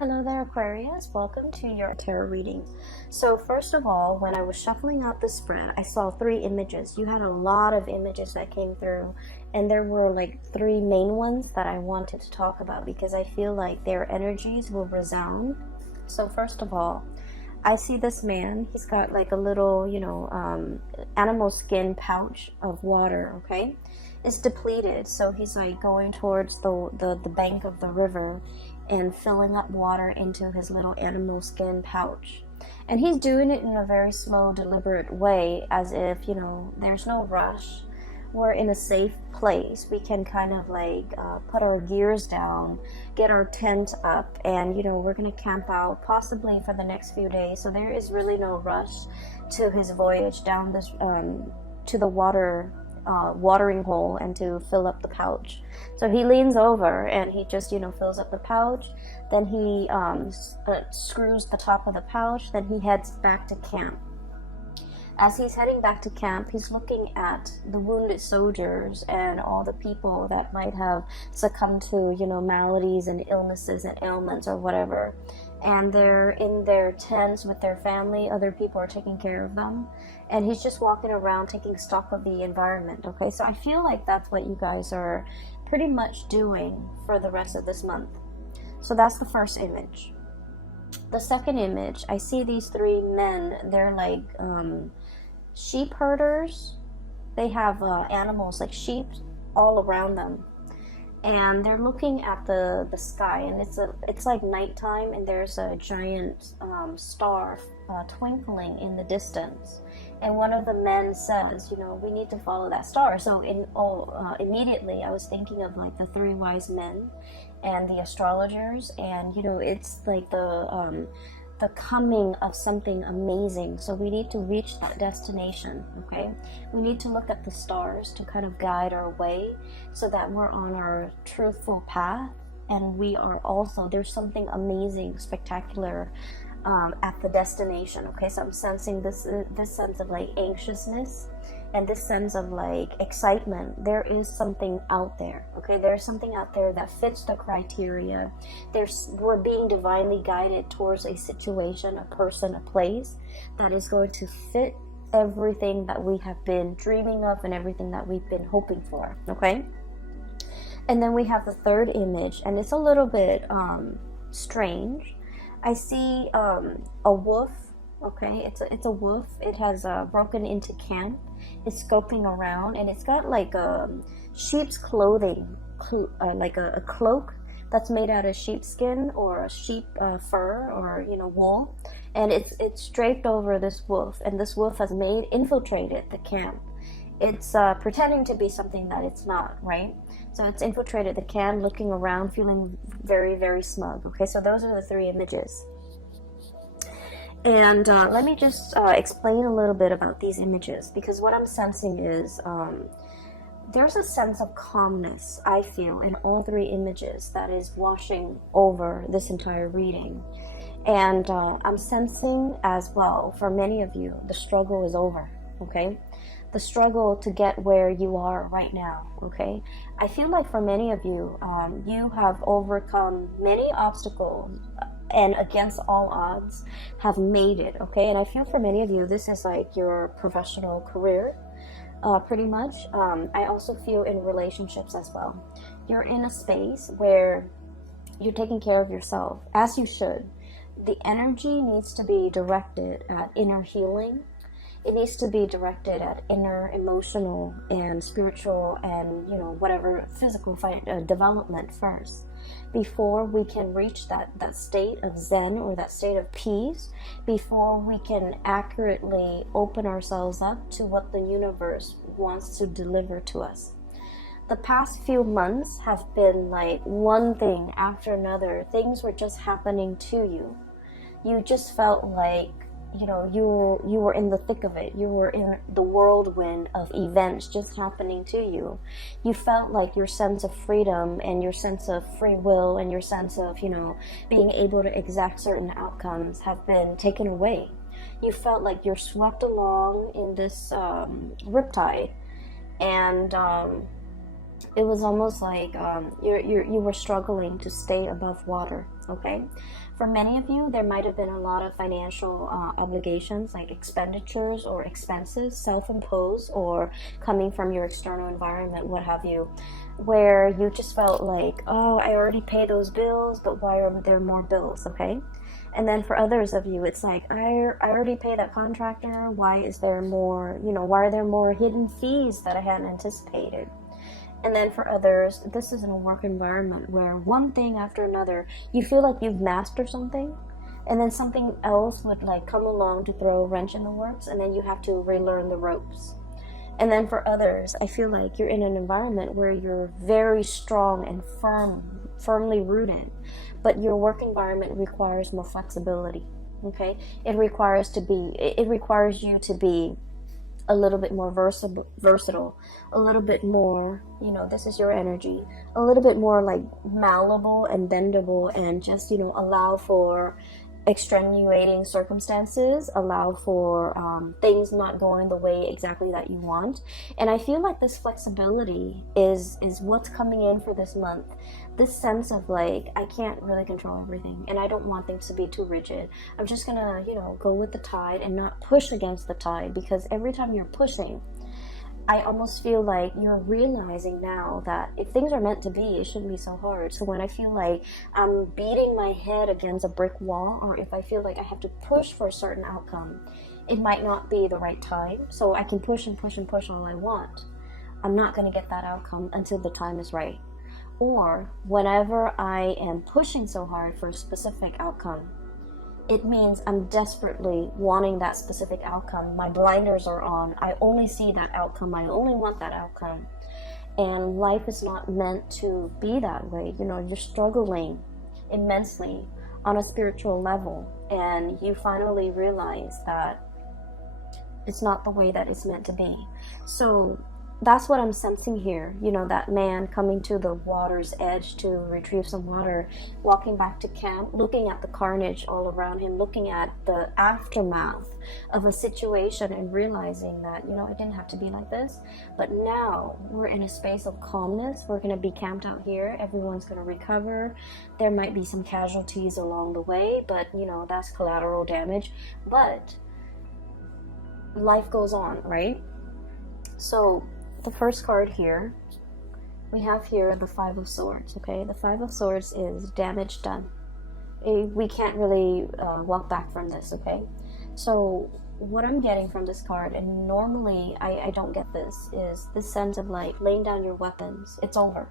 Hello there, Aquarius. Welcome to your tarot reading. So first of all, when I was shuffling out the spread, I saw three images. You had a lot of images that came through, and there were like three main ones that I wanted to talk about because I feel like their energies will resound. So first of all, I see this man. He's got like a little, animal skin pouch of water, okay? It's depleted, so he's like going towards the bank of the river and filling up water into his little animal skin pouch. And he's doing it in a very slow, deliberate way, as if, there's no rush. We're in a safe place. We can kind of like put our gears down, get our tent up, and we're gonna camp out possibly for the next few days. So there is really no rush to his voyage down this to the watering hole and to fill up the pouch. So he leans over and he just fills up the pouch. Then he screws the top of the pouch. Then he heads back to camp. As he's heading back to camp, he's looking at the wounded soldiers and all the people that might have succumbed to, maladies and illnesses and ailments or whatever. And they're in their tents with their family. Other people are taking care of them. And he's just walking around taking stock of the environment, okay? So I feel like that's what you guys are pretty much doing for the rest of this month. So that's the first image. The second image, I see these three men. They're like sheep herders. They have animals like sheep all around them, and they're looking at the sky, and it's like nighttime, and there's a giant star twinkling in the distance. And one of the men says, we need to follow that star. So immediately I was thinking of like the three wise men and the astrologers, and it's like the coming of something amazing. So we need to reach that destination, okay? We need to look at the stars to kind of guide our way so that we're on our truthful path, and we are also, there's something amazing, spectacular at the destination, okay? So I'm sensing this sense of like anxiousness and this sense of like excitement. There is something out there, okay? There's something out there that fits the criteria. We're being divinely guided towards a situation, a person, a place that is going to fit everything that we have been dreaming of and everything that we've been hoping for, okay? And then we have the third image, and it's a little bit strange. I see a wolf, okay? It's a wolf. It has broken into camp. It's scoping around, and it's got like sheep's clothing, like a cloak that's made out of sheepskin or sheep fur or wool, and it's draped over this wolf, and this wolf has infiltrated the camp. It's pretending to be something that it's not, right? So it's infiltrated the camp, looking around, feeling very, very smug. Okay, so those are the three images. And let me just explain a little bit about these images, because what I'm sensing is there's a sense of calmness, I feel, in all three images that is washing over this entire reading. And I'm sensing as well, for many of you, the struggle is over, okay? The struggle to get where you are right now, okay? I feel like for many of you, you have overcome many obstacles and against all odds have made it, okay? And I feel for many of you, this is like your professional career, pretty much. I also feel in relationships as well. You're in a space where you're taking care of yourself, as you should. The energy needs to be directed at inner healing. It needs to be directed at inner emotional and spiritual and whatever physical development first, before we can reach that state of zen or that state of peace, before we can accurately open ourselves up to what the universe wants to deliver to us. The past few months have been like one thing after another. Things were just happening to you. You just felt like you were in the thick of it. You were in the whirlwind of events just happening to you. You felt like your sense of freedom and your sense of free will and your sense of, being able to exact certain outcomes have been taken away. You felt like you're swept along in this riptide, and It was almost like you were struggling to stay above water, okay? For many of you, there might have been a lot of financial obligations, like expenditures or expenses, self-imposed or coming from your external environment, what have you, where you just felt like, oh, I already paid those bills, but why are there more bills, okay? And then for others of you, it's like, I already paid that contractor. Why is there more, why are there more hidden fees that I hadn't anticipated? And then for others, this is in a work environment where one thing after another, you feel like you've mastered something, and then something else would like come along to throw a wrench in the works, and then you have to relearn the ropes. And then for others, I feel like you're in an environment where you're very strong and firmly rooted, but your work environment requires more flexibility. Okay, it requires you to be a little bit more versatile, a little bit more, this is your energy, a little bit more like malleable and bendable, and just, allow for extenuating circumstances, allow for things not going the way exactly that you want. And I feel like this flexibility is what's coming in for this month. This sense of like, I can't really control everything, and I don't want things to be too rigid. I'm just gonna, go with the tide and not push against the tide, because every time you're pushing, I almost feel like you're realizing now that if things are meant to be, it shouldn't be so hard. So when I feel like I'm beating my head against a brick wall, or if I feel like I have to push for a certain outcome, it might not be the right time. So I can push and push and push all I want. I'm not going to get that outcome until the time is right. Or whenever I am pushing so hard for a specific outcome, it means I'm desperately wanting that specific outcome. My blinders are on. I only see that outcome. I only want that outcome. And life is not meant to be that way. You're struggling immensely on a spiritual level, and you finally realize that it's not the way that it's meant to be. So that's what I'm sensing here. That man coming to the water's edge to retrieve some water, walking back to camp, looking at the carnage all around him, looking at the aftermath of a situation and realizing that, it didn't have to be like this. But now we're in a space of calmness. We're going to be camped out here. Everyone's going to recover. There might be some casualties along the way, but, that's collateral damage. But life goes on, right? So the first card here, we have here the Five of Swords, okay? The Five of Swords is damage done. We can't really walk back from this, okay? So what I'm getting from this card, and normally I don't get this, is this sense of like laying down your weapons. It's over.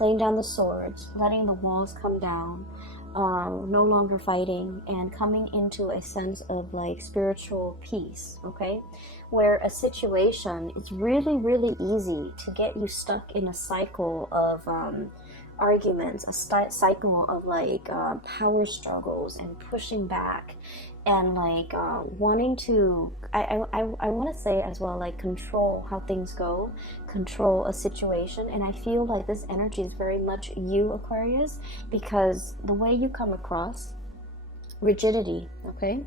Laying down the swords, letting the walls come down, no longer fighting, and coming into a sense of like spiritual peace, okay? Where a situation is really, really easy to get you stuck in a cycle of arguments, a cycle of like power struggles and pushing back, and like wanting to, I want to say as well, like control how things go, control a situation. And I feel like this energy is very much you, Aquarius, because the way you come across, rigidity, okay?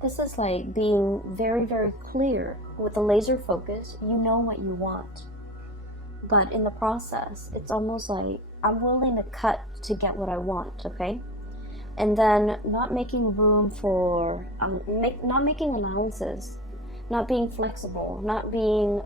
This is like being very, very clear with a laser focus. You know what you want, but in the process, it's almost like I'm willing to cut to get what I want, okay? And then not making room for, not making allowances, not being flexible, not being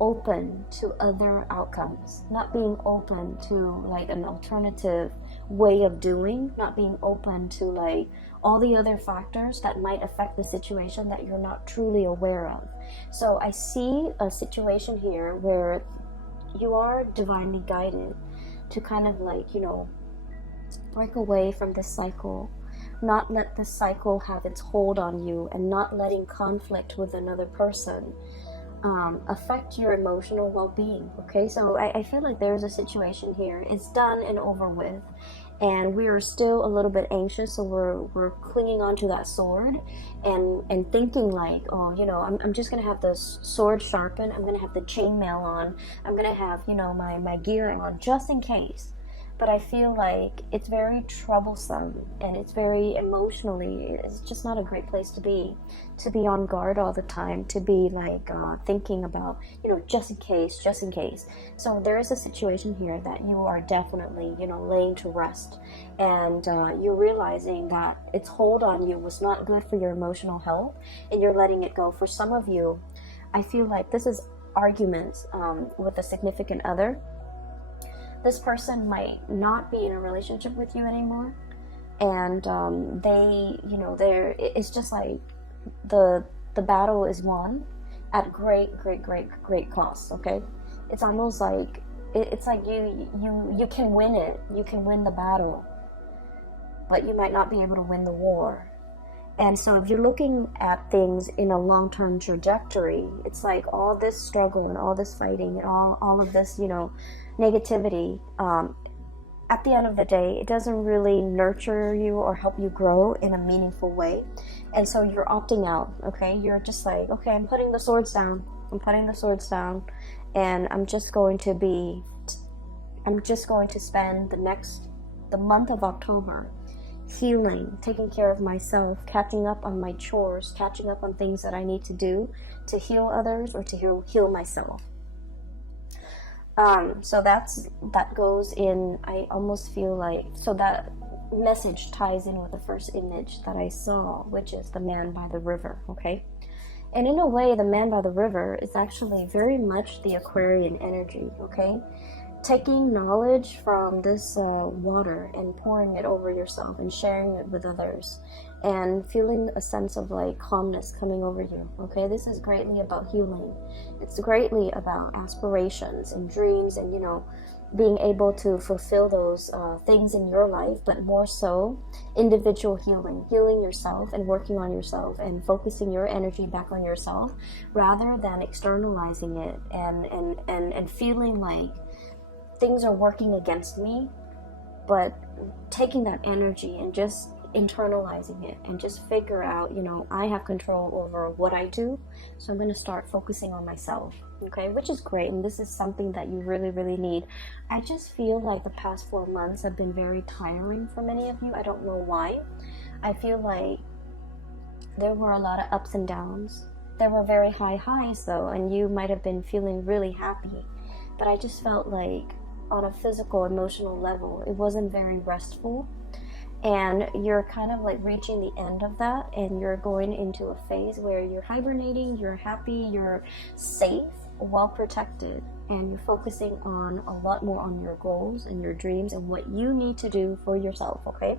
open to other outcomes, not being open to like an alternative way of doing, not being open to like all the other factors that might affect the situation that you're not truly aware of. So I see a situation here where you are divinely guided to kind of like, break away from this cycle, not let this cycle have its hold on you, and not letting conflict with another person affect your emotional well-being, okay? So I feel like there's a situation here. It's done and over with, and we are still a little bit anxious, so we're clinging on to that sword and thinking like, oh, I'm just gonna have the sword sharpened, I'm gonna have the chainmail on, I'm gonna have my gear on just in case. but I feel like it's very troublesome and it's very emotionally, it's just not a great place to be on guard all the time, to be like thinking about, just in case, just in case. So there is a situation here that you are definitely, laying to rest, and you're realizing that its hold on you was not good for your emotional health, and you're letting it go. For some of you, I feel like this is arguments with a significant other. This person might not be in a relationship with you anymore, and it's just like the battle is won at great cost. Okay, it's almost like it's like you can win it, you can win the battle, but you might not be able to win the war. And so if you're looking at things in a long-term trajectory, it's like all this struggle and all this fighting and all of this, negativity, at the end of the day, it doesn't really nurture you or help you grow in a meaningful way. And so you're opting out, okay? You're just like, okay, I'm putting the swords down. And I'm just going to spend the month of October healing, taking care of myself, catching up on my chores, catching up on things that I need to do to heal others or to heal myself. So that goes in, I almost feel like, so that message ties in with the first image that I saw, which is the man by the river, okay? And in a way, the man by the river is actually very much the Aquarian energy, okay? Taking knowledge from this water and pouring it over yourself and sharing it with others and feeling a sense of like calmness coming over you, okay? This is greatly about healing. It's greatly about aspirations and dreams and, being able to fulfill those things in your life, but more so individual healing yourself and working on yourself and focusing your energy back on yourself rather than externalizing it and feeling like things are working against me, but taking that energy and just internalizing it and just figure out, I have control over what I do, so I'm going to start focusing on myself, okay, which is great, and this is something that you really, really need. I just feel like the past 4 months have been very tiring for many of you. I don't know why. I feel like there were a lot of ups and downs. There were very high highs though, and you might have been feeling really happy, but I just felt like on a physical, emotional level, it wasn't very restful. And you're kind of like reaching the end of that, and you're going into a phase where you're hibernating, you're happy, you're safe, well protected, and you're focusing on a lot more on your goals and your dreams and what you need to do for yourself, okay?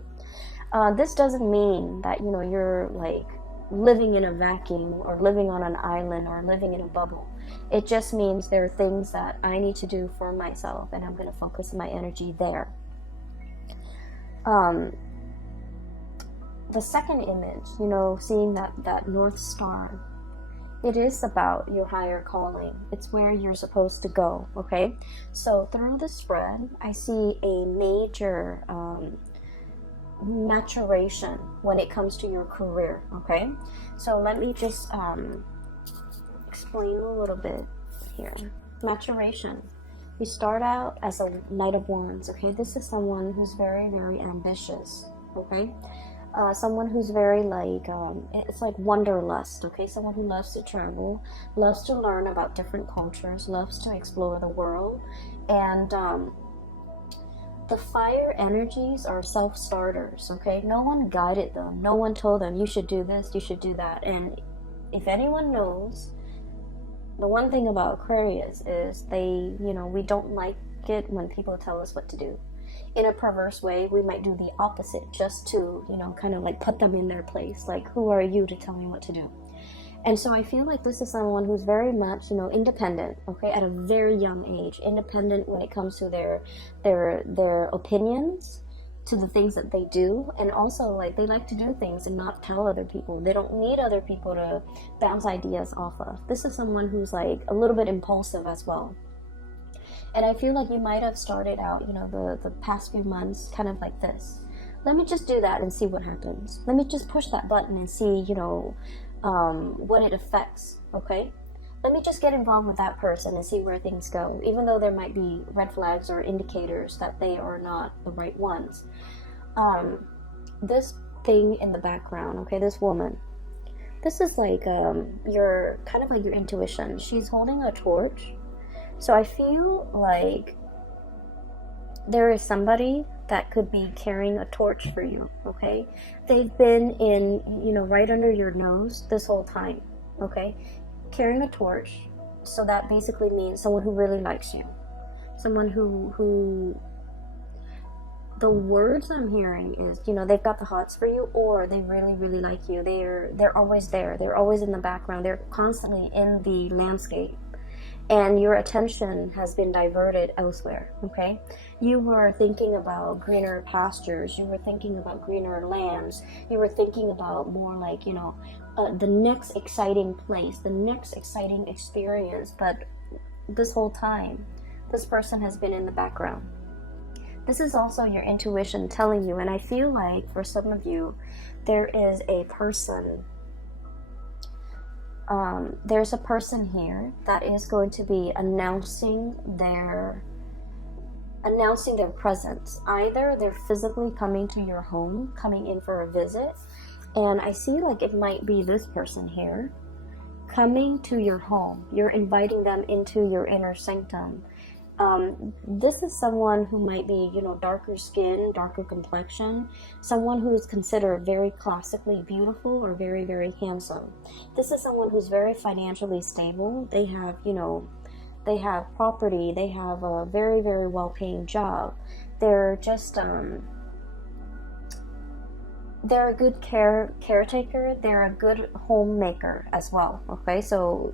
This doesn't mean that, you're like living in a vacuum or living on an island or living in a bubble. It just means there are things that I need to do for myself, and I'm going to focus my energy there. The second image, seeing that North Star, it is about your higher calling. It's where you're supposed to go, okay? So through the spread, I see a major maturation when it comes to your career, okay? So let me just explain a little bit here. Maturation. You start out as a Knight of Wands, okay? This is someone who's very, very ambitious, okay? Someone who's very like, it's like wanderlust, okay? Someone who loves to travel, loves to learn about different cultures, loves to explore the world. And the fire energies are self-starters, okay? No one guided them. No one told them, you should do this, you should do that. And if anyone knows, the one thing about Aquarius is they, we don't like it when people tell us what to do. In a perverse way, we might do the opposite just to, kind of like put them in their place. Like, who are you to tell me what to do? And so I feel like this is someone who's very much, independent, okay, at a very young age. Independent when it comes to their opinions, to the things that they do, and also like they like to do things and not tell other people. They don't need other people to bounce ideas off of. This is someone who's like a little bit impulsive as well. And I feel like you might have started out, the past few months kind of like this. Let me just do that and see what happens. Let me just push that button and see, what it affects, okay? let me just get involved with that person and see where things go, even though there might be red flags or indicators that they are not the right ones. This thing in the background, okay, this woman, this is like your kind of like your intuition. She's holding a torch. So I feel like there is somebody that could be carrying a torch for you, okay? They've been in, right under your nose this whole time, okay? Carrying a torch. So that basically means someone who really likes you. Someone who the words I'm hearing is, they've got the hots for you, or they really, really like you. They're always there. They're always in the background. They're constantly in the landscape. And your attention has been diverted elsewhere, okay? You were thinking about greener pastures. You were thinking about greener lands. You were thinking about more like, the next exciting place, the next exciting experience. But this whole time, this person has been in the background. This is also your intuition telling you, and I feel like for some of you, there is a person, there's a person here that is going to be announcing their presence. Either they're physically coming to your home, coming in for a visit, and I see like it might be this person here coming to your home. You're inviting them into your inner sanctum. This is someone who might be, darker skin, darker complexion, someone who is considered very classically beautiful or very, very handsome. This is someone who's very financially stable. They have, they have property. They have a very, very well-paying job. They're just, they're a good caretaker. They're a good homemaker as well, okay? So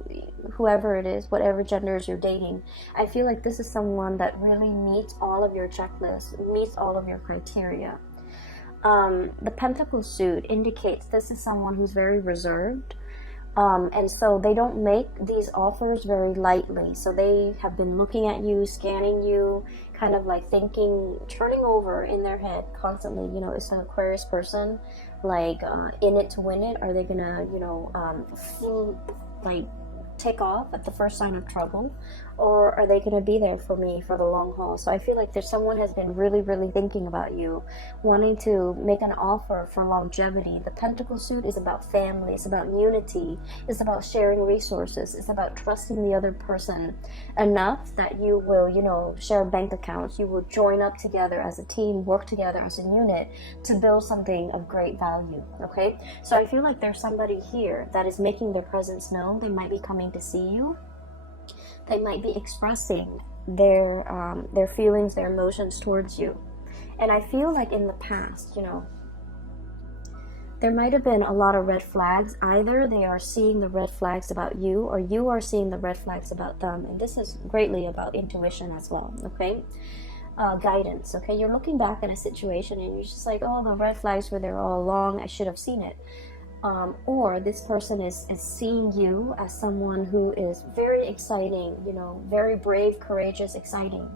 whoever it is, whatever genders you're dating, I feel like this is someone that really meets all of your checklists, meets all of your criteria. The pentacle suit indicates this is someone who's very reserved, and so they don't make these offers very lightly. So they have been looking at you, scanning you, kind of like thinking, turning over in their head constantly. It's an Aquarius person, like in it to win it. Are they gonna, take off at the first sign of trouble, or are they going to be there for me for the long haul? So I feel like there's someone has been really, really thinking about you, wanting to make an offer for longevity. The pentacle suit is about family, it's about unity, it's about sharing resources, it's about trusting the other person enough that you will, share bank accounts, you will join up together as a team, work together as a unit to build something of great value, okay? So I feel like there's somebody here that is making their presence known. They might be coming to see you. They might be expressing their feelings, their emotions towards you. And I feel like in the past, there might have been a lot of red flags. Either they are seeing the red flags about you, or you are seeing the red flags about them. And this is greatly about intuition as well, okay? Guidance, okay? You're looking back at a situation and you're just like, oh, the red flags were there all along. I should have seen it. Or this person is seeing you as someone who is very exciting, very brave, courageous, exciting,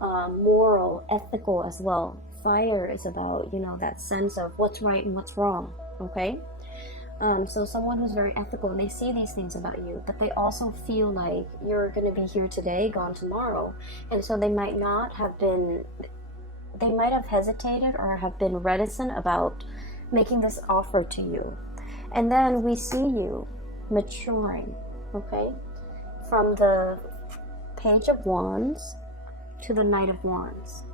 moral, ethical as well. Fire is about, that sense of what's right and what's wrong, okay? So someone who's very ethical, and they see these things about you, but they also feel like you're going to be here today, gone tomorrow. And so they might have hesitated or have been reticent about making this offer to you. And then we see you maturing, okay? From the Page of Wands to the Knight of Wands.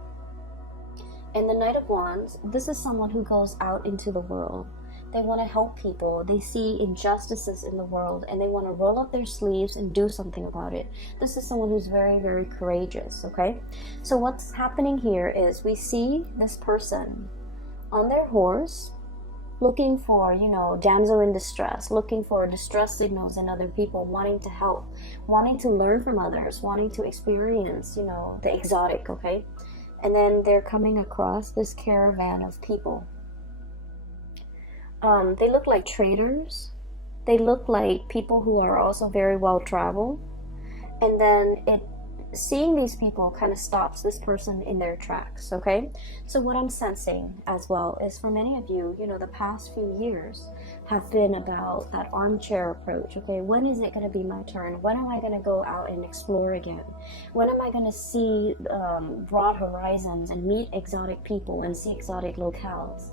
And the Knight of Wands, this is someone who goes out into the world. They want to help people. They see injustices in the world and they want to roll up their sleeves and do something about it. This is someone who's very, very courageous, okay? So what's happening here is we see this person on their horse, looking for, damsel in distress, looking for distress signals in other people, wanting to help, wanting to learn from others, wanting to experience, the exotic, okay? And then they're coming across this caravan of people. They look like traders. They look like people who are also very well traveled. And then seeing these people kind of stops this person in their tracks, okay? So what I'm sensing as well is for many of you, you know, the past few years have been about that armchair approach, okay? When is it going to be my turn? When am I going to go out and explore again? When am I going to see broad horizons and meet exotic people and see exotic locales?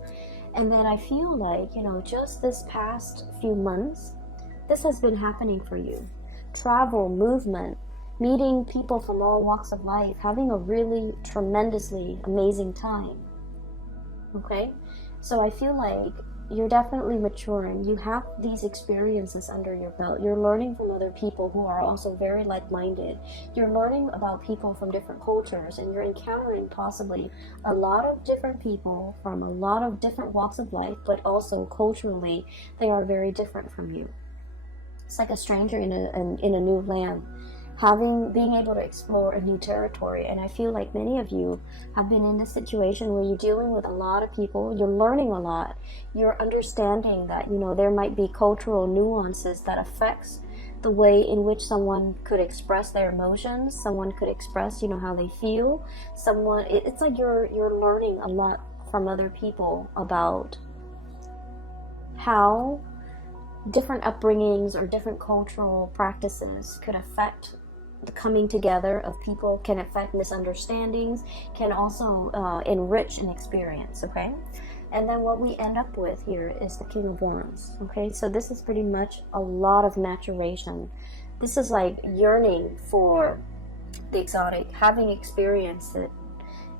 And then I feel like, you know, just this past few months, this has been happening for you. Travel, movement, meeting people from all walks of life, having a really tremendously amazing time. Okay? So I feel like you're definitely maturing. You have these experiences under your belt. You're learning from other people who are also very like-minded. You're learning about people from different cultures, and you're encountering possibly a lot of different people from a lot of different walks of life, but also culturally, they are very different from you. It's like a stranger in a new land, being able to explore a new territory. And I feel like many of you have been in this situation where you're dealing with a lot of people, you're learning a lot, you're understanding that, you know, there might be cultural nuances that affects the way in which someone could express their emotions, someone could express, you know, how they feel. It's like you're learning a lot from other people about how different upbringings or different cultural practices could affect the coming together of people, can affect misunderstandings, can also enrich an experience, okay? And then what we end up with here is the King of Wands, okay? So this is pretty much a lot of maturation. This is like yearning for the exotic, having experienced it,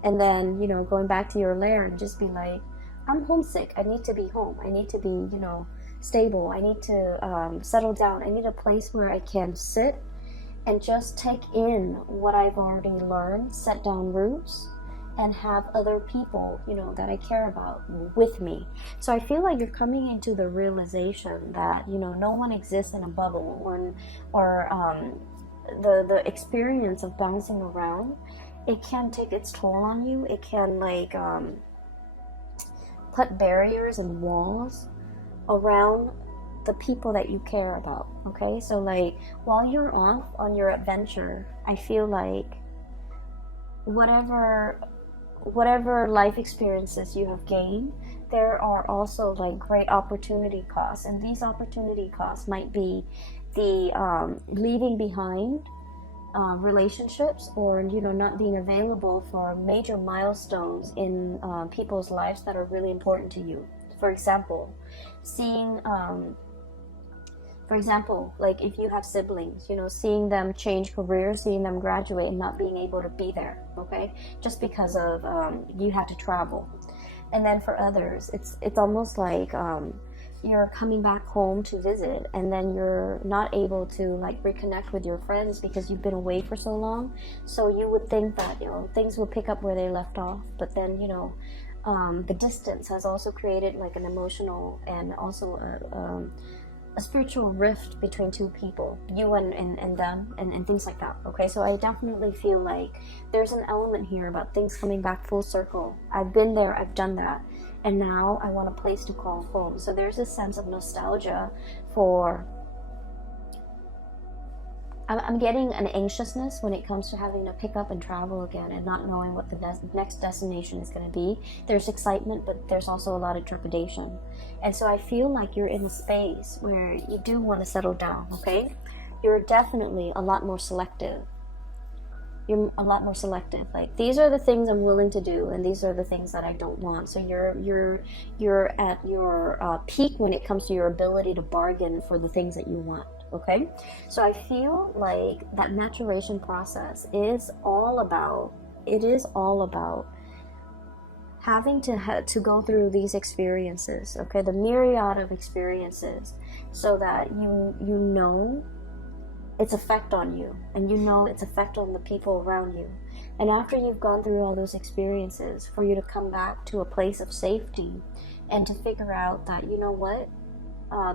and then, you know, going back to your lair and just be like, I'm homesick, I need to be home, I need to be, you know, stable, I need to settle down, I need a place where I can sit and just take in what I've already learned, set down roots, and have other people, you know, that I care about with me. So I feel like you're coming into the realization that, you know, no one exists in a bubble, or the experience of bouncing around, it can take its toll on you. It can like put barriers and walls around the people that you care about, okay? So like while you're off on your adventure, I feel like whatever life experiences you have gained, there are also like great opportunity costs, and these opportunity costs might be the leaving behind relationships, or, you know, not being available for major milestones in people's lives that are really important to you. For example, like if you have siblings, you know, seeing them change careers, seeing them graduate and not being able to be there, okay, just because of you had to travel. And then for others, it's almost like you're coming back home to visit, and then you're not able to like reconnect with your friends because you've been away for so long. So you would think that, you know, things will pick up where they left off, but then, you know, the distance has also created like an emotional and also a spiritual rift between two people, you and them, and things like that, okay? So I definitely feel like there's an element here about things coming back full circle. I've been there, I've done that, and now I want a place to call home. So there's this sense of nostalgia for... I'm getting an anxiousness when it comes to having to pick up and travel again and not knowing what the next destination is going to be. There's excitement, but there's also a lot of trepidation. And so I feel like you're in a space where you do want to settle down, okay? You're definitely a lot more selective. You're a lot more selective. Like, these are the things I'm willing to do, and these are the things that I don't want. So you're at your peak when it comes to your ability to bargain for the things that you want. Okay, so I feel like that maturation process is all about having to go through these experiences, okay, the myriad of experiences, so that you know its effect on you, and you know its effect on the people around you. And after you've gone through all those experiences, for you to come back to a place of safety and to figure out that, you know what,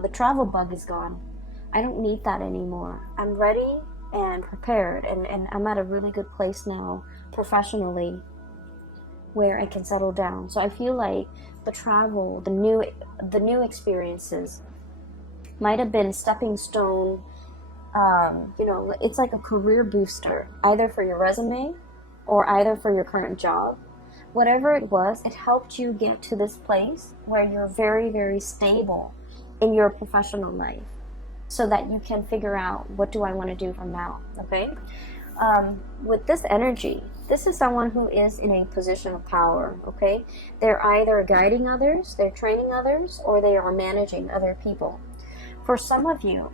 the travel bug is gone. I don't need that anymore. I'm ready and prepared, and I'm at a really good place now professionally where I can settle down. So I feel like the travel, the new experiences might have been stepping stone You know, it's like a career booster, either for your resume or either for your current job. Whatever it was, it helped you get to this place where you're very, very stable in your professional life so that you can figure out, what do I want to do from now, okay? With this energy, this is someone who is in a position of power, okay? They're either guiding others, they're training others, or they are managing other people. For some of you,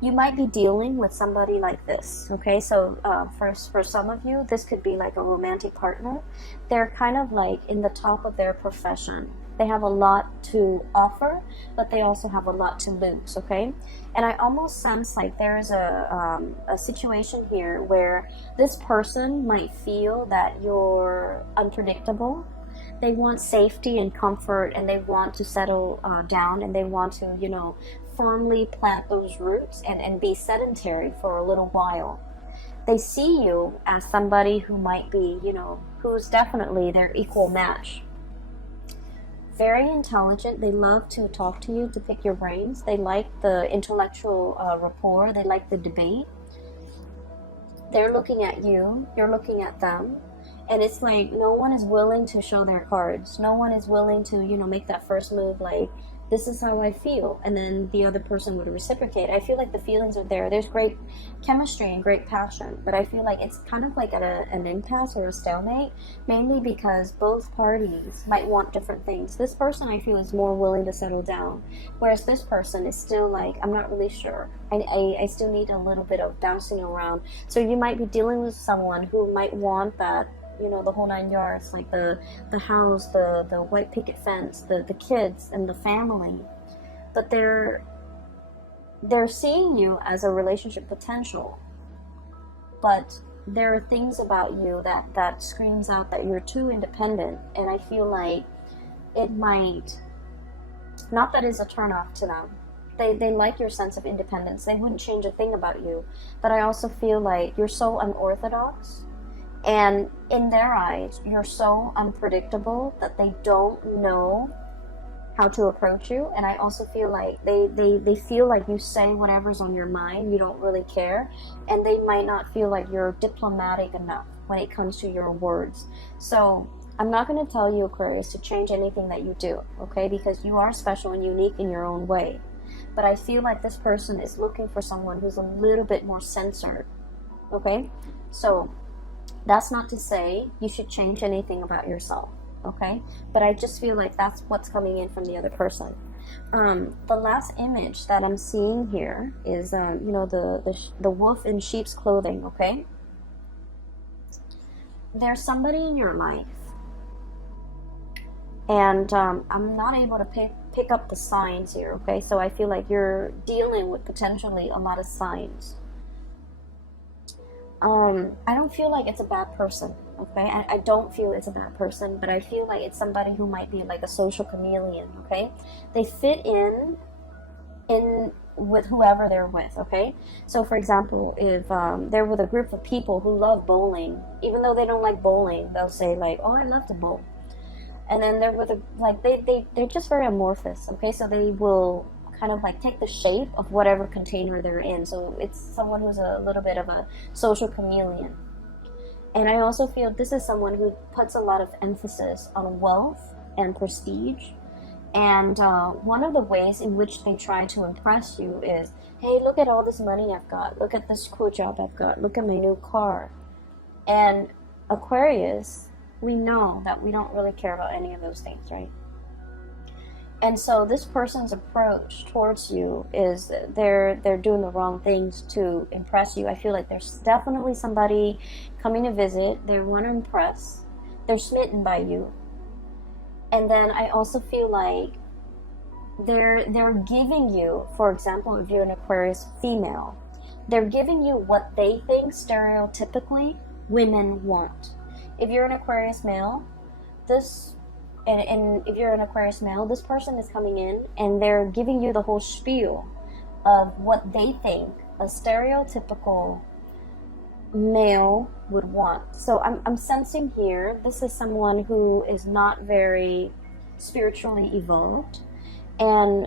you might be dealing with somebody like this, okay? So for some of you, this could be like a romantic partner. They're kind of like in the top of their profession. They have a lot to offer, but they also have a lot to lose, okay? And I almost sense like there's a situation here where this person might feel that you're unpredictable. They want safety and comfort, and they want to settle down, and they want to, you know, firmly plant those roots and be sedentary for a little while. They see you as somebody who might be, you know, who's definitely their equal match. Very intelligent. They love to talk to you, to pick your brains. They like the intellectual rapport. They like the debate. They're looking at you. You're looking at them. And it's like no one is willing to show their cards. No one is willing to, you know, make that first move like, this is how I feel, and then the other person would reciprocate. I feel like the feelings are there. There's great chemistry and great passion, but I feel like it's kind of like at an impasse or a stalemate, mainly because both parties might want different things. This person, I feel, is more willing to settle down, whereas this person is still like, I'm not really sure. I still need a little bit of bouncing around. So you might be dealing with someone who might want that, you know, the whole 9 yards, like the house, the white picket fence, the kids and the family. But they're seeing you as a relationship potential. But there are things about you that screams out that you're too independent, and I feel like it might, not that it's a turnoff to them. They like your sense of independence. They wouldn't change a thing about you. But I also feel like you're so unorthodox. And in their eyes, you're so unpredictable that they don't know how to approach you. And I also feel like they feel like you say whatever's on your mind, you don't really care. And they might not feel like you're diplomatic enough when it comes to your words. So I'm not going to tell you, Aquarius, to change anything that you do, okay? Because you are special and unique in your own way. But I feel like this person is looking for someone who's a little bit more censored, okay? So that's not to say you should change anything about yourself, okay? But I just feel like that's what's coming in from the other person. The last image that I'm seeing here is, you know, the wolf in sheep's clothing, okay? There's somebody in your life, and I'm not able to pick up the signs here, okay? So I feel like you're dealing with potentially a lot of signs. I don't feel like it's a bad person, okay? I don't feel it's a bad person, but I feel like it's somebody who might be like a social chameleon, okay? They fit in with whoever they're with, okay? So for example, if they're with a group of people who love bowling, even though they don't like bowling, they'll say like, oh, I love to bowl. And then they're with they're just very amorphous, okay? So they will kind of like take the shape of whatever container they're in. So it's someone who's a little bit of a social chameleon. And I also feel this is someone who puts a lot of emphasis on wealth and prestige. And one of the ways in which they try to impress you is, hey, look at all this money I've got. Look at this cool job I've got. Look at my new car. And Aquarius, we know that we don't really care about any of those things, right? And so this person's approach towards you is they're doing the wrong things to impress you. I feel like there's definitely somebody coming to visit. They want to impress. They're smitten by you. And then I also feel like they're giving you, for example, if you're an Aquarius female, they're giving you what they think stereotypically women want. If you're an Aquarius male, and if you're an Aquarius male, this person is coming in and they're giving you the whole spiel of what they think a stereotypical male would want. So I'm sensing here, this is someone who is not very spiritually evolved, and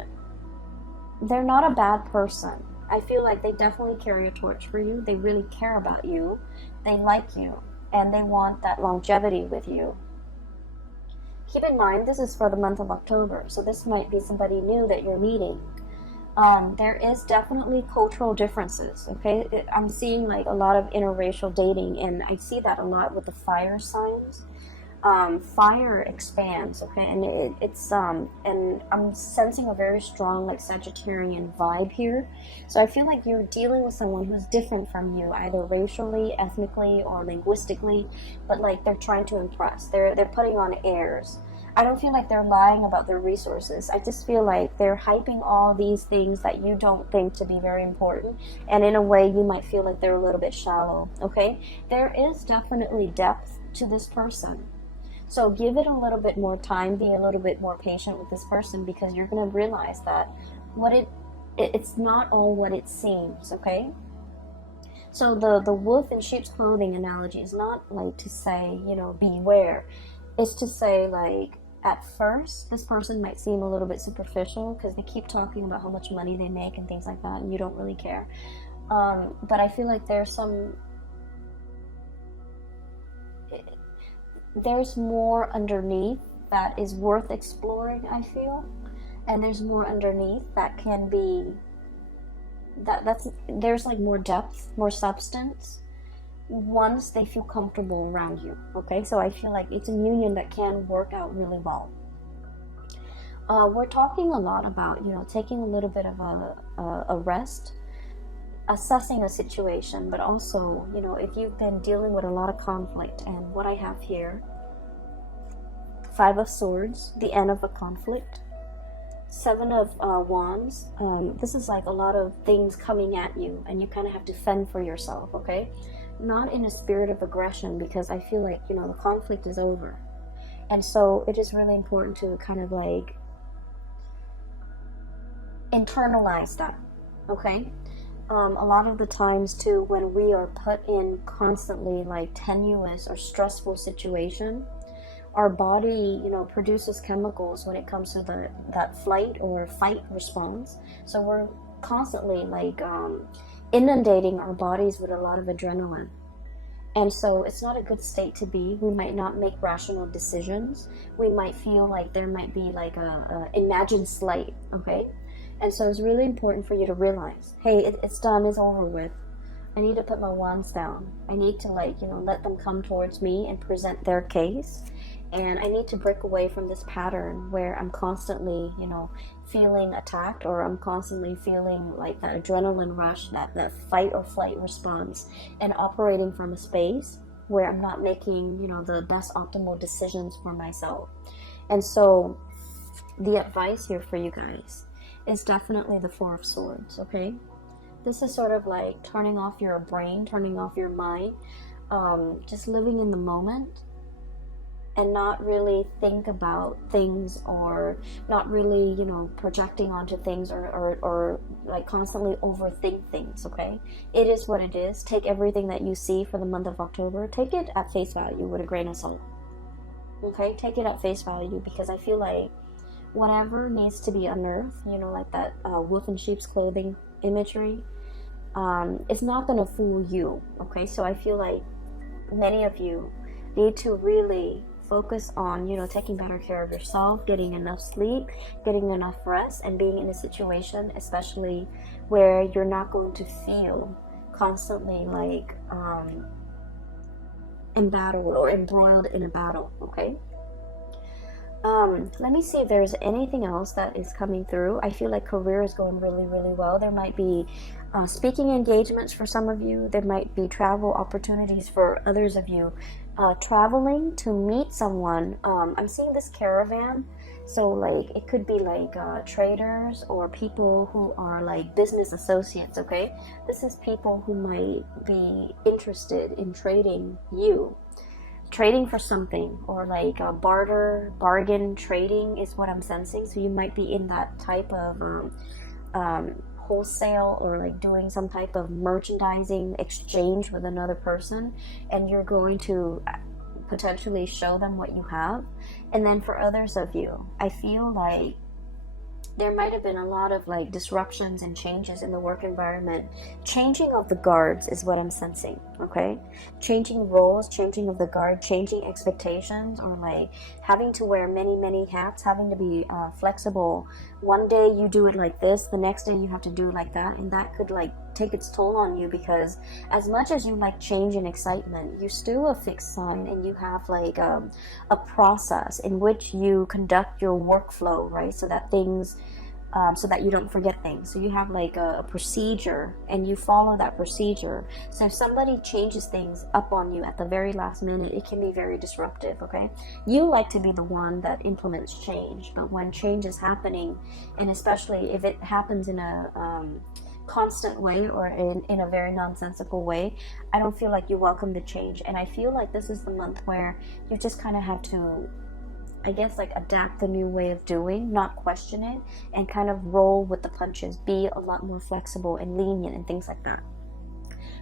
they're not a bad person. I feel like they definitely carry a torch for you. They really care about you. They like you. And they want that longevity with you. Keep in mind, this is for the month of October. So this might be somebody new that you're meeting. There is definitely cultural differences, okay? I'm seeing like a lot of interracial dating, and I see that a lot with the fire signs. Fire expands, okay, and and I'm sensing a very strong like Sagittarian vibe here. So I feel like you're dealing with someone who's different from you, either racially, ethnically, or linguistically, but like they're trying to impress. They're putting on airs. I don't feel like they're lying about their resources. I just feel like they're hyping all these things that you don't think to be very important, and in a way you might feel like they're a little bit shallow, okay? There is definitely depth to this person. So give it a little bit more time, be a little bit more patient with this person, because you're going to realize that it's not all what it seems, okay? So the wolf in sheep's clothing analogy is not like to say, you know, beware. It's to say like, at first, this person might seem a little bit superficial because they keep talking about how much money they make and things like that, and you don't really care. But I feel like there's more underneath that is worth exploring, I feel. And there's more underneath that can be, there's like more depth, more substance, once they feel comfortable around you, okay? So I feel like it's a union that can work out really well. We're talking a lot about, you know, taking a little bit of a rest, assessing a situation, but also, you know, if you've been dealing with a lot of conflict, and what I have here, 5 of Swords, the end of a conflict, 7 of Wands, this is like a lot of things coming at you, and you kind of have to fend for yourself, okay? Not in a spirit of aggression, because I feel like, you know, the conflict is over. And so it is really important to kind of like internalize that, okay? A lot of the times too, when we are put in constantly like tenuous or stressful situation, our body, you know, produces chemicals when it comes to that flight or fight response. So we're constantly like inundating our bodies with a lot of adrenaline. And so it's not a good state to be. We might not make rational decisions. We might feel like there might be like a imagined slight, okay? And so it's really important for you to realize, hey, it's done, it's over with. I need to put my wands down. I need to like, you know, let them come towards me and present their case. And I need to break away from this pattern where I'm constantly, you know, feeling attacked, or I'm constantly feeling like that adrenaline rush, that fight or flight response, and operating from a space where I'm not making, you know, the best optimal decisions for myself. And so the advice here for you guys is definitely the 4 of Swords, okay? This is sort of like turning off your brain, turning off your mind, just living in the moment, and not really think about things, or not really, you know, projecting onto things, or like constantly overthink things, okay? It is what it is. Take everything that you see for the month of October, take it at face value with a grain of salt, okay? Take it at face value, because I feel like whatever needs to be unearthed, you know, like that wolf in sheep's clothing imagery, it's not going to fool you, okay? So I feel like many of you need to really focus on, you know, taking better care of yourself, getting enough sleep, getting enough rest, and being in a situation especially where you're not going to feel constantly like embattled or embroiled in a battle, okay? Let me see if there's anything else that is coming through. I feel like career is going really, really well. There might be speaking engagements for some of you. There might be travel opportunities for others of you. Traveling to meet someone. I'm seeing this caravan. So like it could be like traders or people who are like business associates, okay? This is people who might be interested in trading you. Trading for something, or like a bargain trading is what I'm sensing. So you might be in that type of wholesale, or like doing some type of merchandising exchange with another person, and you're going to potentially show them what you have. And then for others of you, I feel like there might have been a lot of like disruptions and changes in the work environment. Changing of the guards is what I'm sensing, okay? Changing roles, changing of the guard, changing expectations, or like having to wear many hats, having to be flexible. One day you do it like this, the next day you have to do it like that, and that could like take its toll on you, because as much as you like change and excitement, you're still a fixed sign, and you have like a process in which you conduct your workflow, right? So that things so that you don't forget things. So you have like a procedure, and you follow that procedure. So if somebody changes things up on you at the very last minute, it can be very disruptive, okay? You like to be the one that implements change, but when change is happening, and especially if it happens in a constant way or in a very nonsensical way, I don't feel like you welcome the change. And I feel like this is the month where you just kind of have to, I guess, like adapt the new way of doing, not question it, and kind of roll with the punches, be a lot more flexible and lenient and things like that.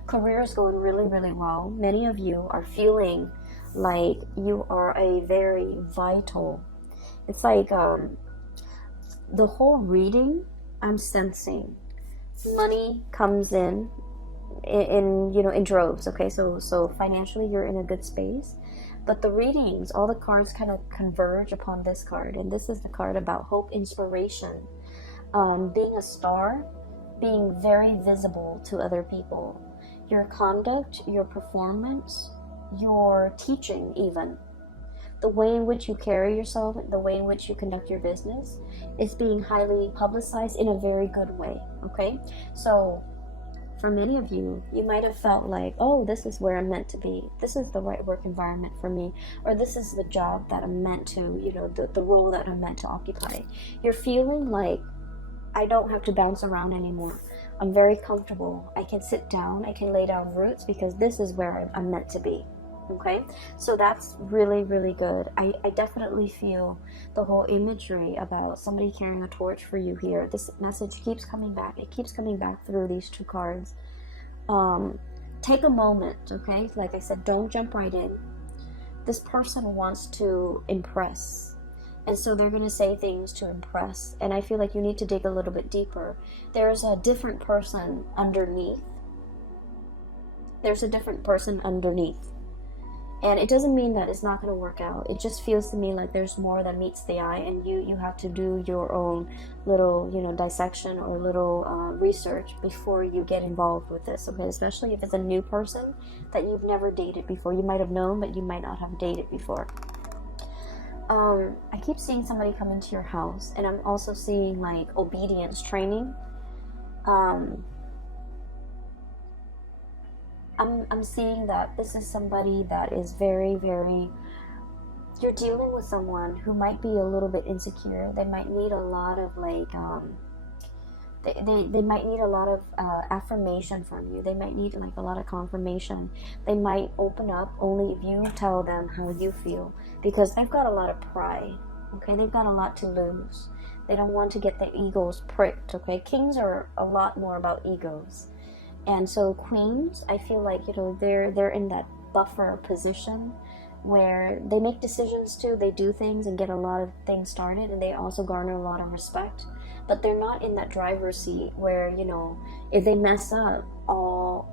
Career is going really well. Many of you are feeling like you are a very vital, it's like the whole reading, I'm sensing money comes in in droves, okay? So financially you're in a good space. But the readings, all the cards kind of converge upon this card. And this is the card about hope, inspiration, being a star, being very visible to other people. Your conduct, your performance, your teaching even. The way in which you carry yourself, the way in which you conduct your business is being highly publicized in a very good way, okay? So for many of you, you might have felt like, oh, this is where I'm meant to be. This is the right work environment for me. Or this is the job that I'm meant to, the role that I'm meant to occupy. You're feeling like, I don't have to bounce around anymore. I'm very comfortable. I can sit down. I can lay down roots because this is where I'm meant to be. Okay, so that's really good. I definitely feel the whole imagery about somebody carrying a torch for you here. This message keeps coming back. It keeps coming back through these two cards. Take a moment, okay? Like I said, don't jump right in. This person wants to impress, and so they're going to say things to impress, and I feel like you need to dig a little bit deeper. There's a different person underneath. There's a different person underneath. And it doesn't mean that it's not going to work out. It just feels to me like there's more that meets the eye, and you have to do your own little, dissection or little research before you get involved with this, okay? Especially if it's a new person that you've never dated before. You might have known, but you might not have dated before. I keep seeing somebody come into your house, and I'm also seeing like obedience training. I'm seeing that this is somebody that is very you're dealing with someone who might be a little bit insecure. They might need a lot of like they might need a lot of affirmation from you. They might need like a lot of confirmation. They might open up only if you tell them how you feel, because they've got a lot of pride, okay? They've got a lot to lose. They don't want to get their egos pricked, okay? Kings are a lot more about egos. And so queens, I feel like, they're in that buffer position where they make decisions too. They do things and get a lot of things started, and they also garner a lot of respect. But they're not in that driver's seat where, if they mess up, all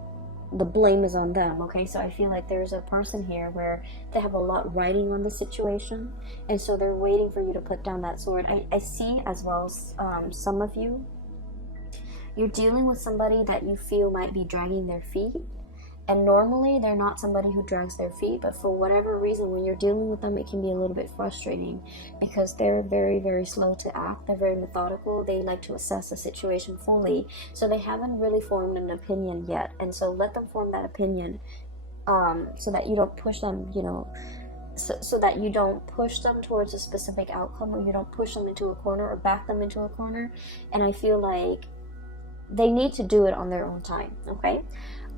the blame is on them, okay? So I feel like there's a person here where they have a lot riding on the situation, and so they're waiting for you to put down that sword. I see as well some of you, you're dealing with somebody that you feel might be dragging their feet, and normally they're not somebody who drags their feet, but for whatever reason, when you're dealing with them, it can be a little bit frustrating because they're very slow to act. They're very methodical. They like to assess the situation fully, so they haven't really formed an opinion yet. And so let them form that opinion, so that you don't push them, so that you don't push them towards a specific outcome, or you don't push them into a corner or back them into a corner. And I feel like they need to do it on their own time, okay?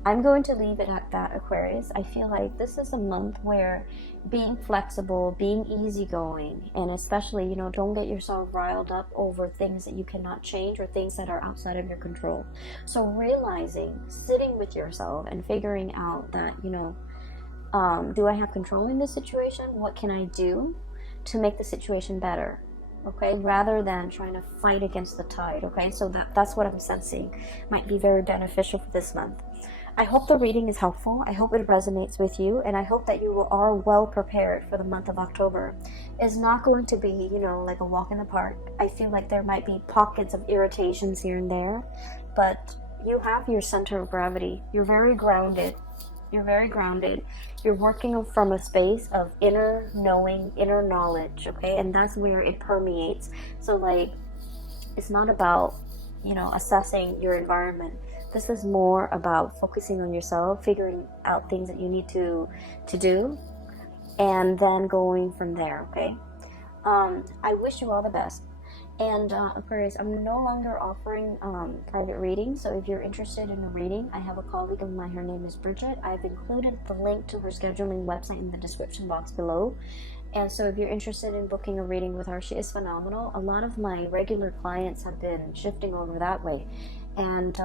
I'm going to leave it at that, Aquarius. I feel like this is a month where being flexible, being easygoing, and especially, don't get yourself riled up over things that you cannot change or things that are outside of your control. So realizing, sitting with yourself and figuring out that, do I have control in this situation? What can I do to make the situation better? okay, rather than trying to fight against the tide, okay? So that's what I'm sensing might be very beneficial for this month. I hope the reading is helpful. I hope it resonates with you, and I hope that you are well prepared for the month of October. It's not going to be, you know, like a walk in the park. I feel like there might be pockets of irritations here and there, but you have your center of gravity. You're very grounded. You're very grounded. You're working from a space of inner knowing, inner knowledge, okay? And that's where it permeates. So, like, it's not about, you know, assessing your environment. This is more about focusing on yourself, figuring out things that you need to do, and then going from there, okay? I wish you all the best. And Aquarius, I'm no longer offering private readings, so if you're interested in a reading, I have a colleague of mine, her name is Bridget. I've included the link to her scheduling website in the description box below. And so if you're interested in booking a reading with her, she is phenomenal. A lot of my regular clients have been shifting over that way, and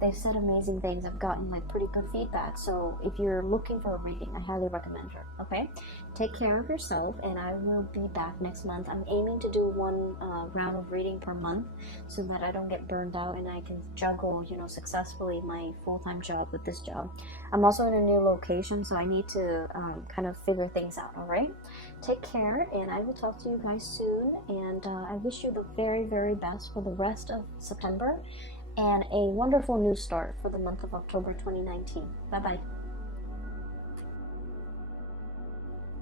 they've said amazing things. I've gotten like pretty good feedback. So if you're looking for a reading, I highly recommend her. Okay, take care of yourself, and I will be back next month. I'm aiming to do one round of reading per month, so that I don't get burned out and I can juggle, you know, successfully my full-time job with this job. I'm also in a new location, so I need to kind of figure things out. All right, take care, and I will talk to you guys soon. And I wish you the very, very best for the rest of September, and a wonderful new start for the month of October 2019. Bye bye.